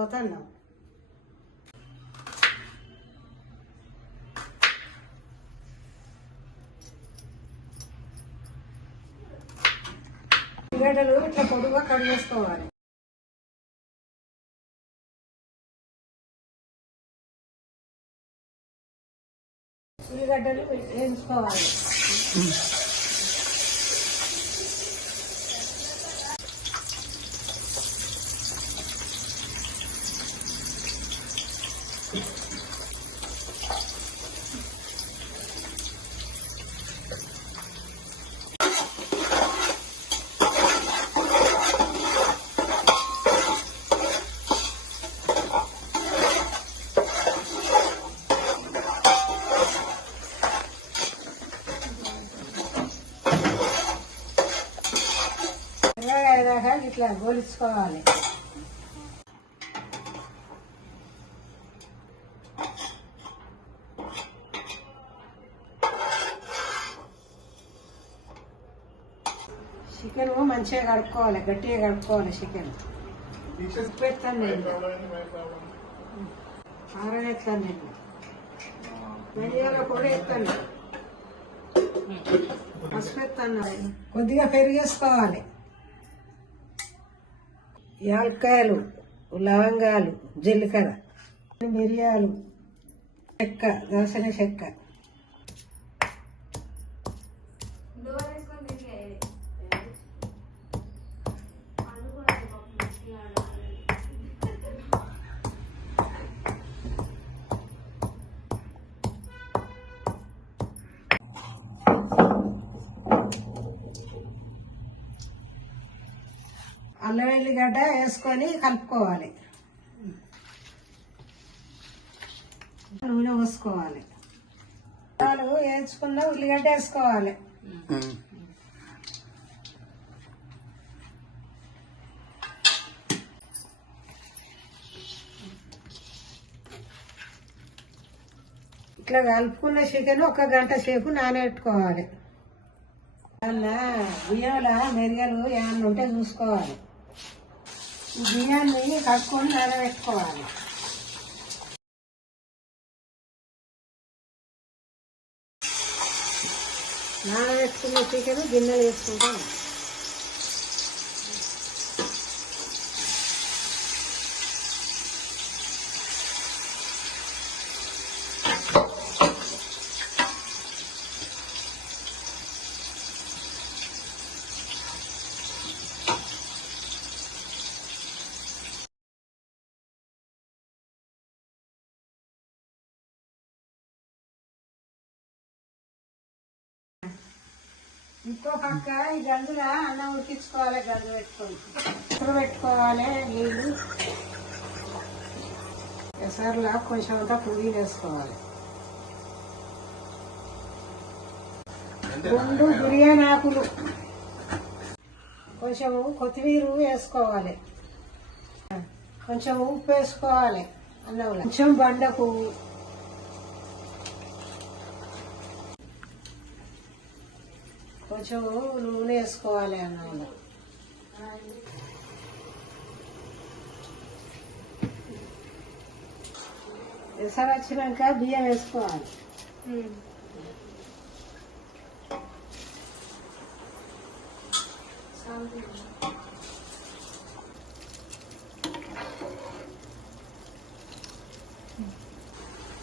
తర్వాత అన్నం. ఉల్లిగడ్డలు ఇట్లా పొడుగా కట్ చేసుకోవాలి. ఉల్లిగడ్డలు వేయించుకోవాలి. ఎర్రగా ఇట్లా గోలించుకోవాలి. చికెన్ మంచిగా కడుక్కోవాలి, గట్టిగా కడుక్కోవాలి. చికెన్ ఉప్పు ఎత్తాను నేను, కారం ఎత్తాను నేను, ధనియాల పొడి ఎత్తాను, పసుపు ఎత్తాను, కొద్దిగా పెరిగేసుకోవాలి. యాలక్కాయలు, లవంగాలు, జీలకర్ర, మిరియాలు, చెక్క, దర్శన చెక్క, అల్లం ఎల్లిగడ్డ వేసుకొని కలుపుకోవాలి. నూనె పోసుకోవాలి. వేసుకున్న ఉల్లిగడ్డ వేసుకోవాలి. ఇట్లా కలుపుకున్న చికెన్ 1 గంట సేపు నానబెట్టుకోవాలి. అలా బియ్యంలో మెరిగలు ఏమన్నా ఉంటే చూసుకోవాలి. బియ్యాన్ని కట్టుకొని నానబెట్టుకోవాలి. నానబెట్టుకున్న చికెన్ గిన్నెలు వేసుకుంటాం. ఇంకో పక్క ఈ గంజులో అన్నం ఉడికించుకోవాలి. గంజు పెట్టుకోవాలి. నీళ్ళు ఎసర్లా కొంచెం అంతా పుదీనా వేసుకోవాలి. 2 బిర్యానీ ఆకులు, కొంచెం కొత్తిమీర వేసుకోవాలి. కొంచెం ఉప్పు వేసుకోవాలి. అన్నంలో కొంచెం బండ పువ్వు, కొంచెం నూనె వేసుకోవాలి. అన్నంలో ఎసరు వచ్చినాక బియ్యం వేసుకోవాలి.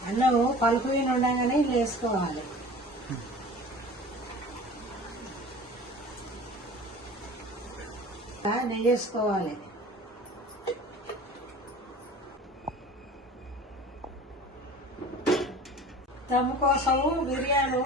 అన్నం పలుకు ఉండగానే ఇల్లు వేసుకోవాలి. నెయ్యి వేసుకోవాలి. దమ్ము కోసము బిర్యానీ